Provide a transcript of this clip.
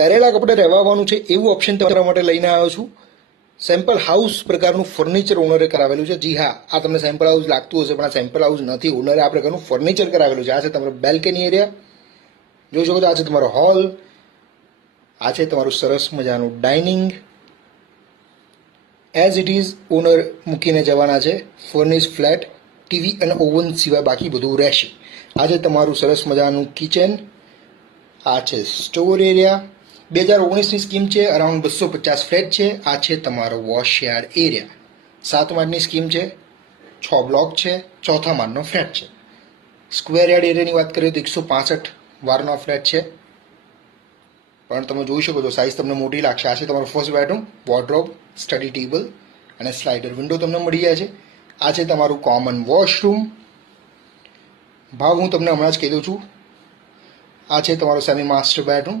પહેરેલા કપડે રહેવાનું છે એવું ઓપ્શન તમારા માટે લઈને આવ્યો છું. સેમ્પલ હાઉસ પ્રકારનું ફર્નિચર ઓનરે કરાવેલું છે. જી હા, આ તમને સેમ્પલ હાઉસ લાગતું હશે, પણ આ સેમ્પલ હાઉસ નથી. ઓનરે આ પ્રકારનું ફર્નિચર કરાવેલું છે. આ છે તમારો બેલ્કની એરિયા, જોઈ શકો છો. આ છે તમારો હોલ, આ છે તમારું સરસ મજાનું dining. As it is owner મૂકીને જવાના છે. ફર્નિશ ફ્લેટ, ટીવી અને ઓવન સિવાય બાકી બધું રહેશે. આ છે તમારું સરસ મજાનું કિચન, આ છે સ્ટોર એરિયા. 2019ની સ્કીમ છે, અરાઉન્ડ 250 ફ્લેટ છે. આ છે તમારો વોશયાર્ડ એરિયા. 7 માળની સ્કીમ છે, 6 બ્લોક છે, ચોથા માળનો ફ્લેટ છે. સ્ક્વેર યાર્ડ એરિયાની વાત કરીએ તો 165 વારનો ફ્લેટ છે, પણ તમે જોઈ શકો છો સાઇઝ તમને મોટી લાગશે. આ છે તમારો first bedroom, wardrobe, study table અને સ્લાઇડર વિન્ડો તમને મળી જાય છે. આ છે તમારું કોમન વોશરૂમ. ભાવ હું તમને હમણાં જ કહી દઉં છું. આ છે તમારો સેમી માસ્ટર બેડરૂમ,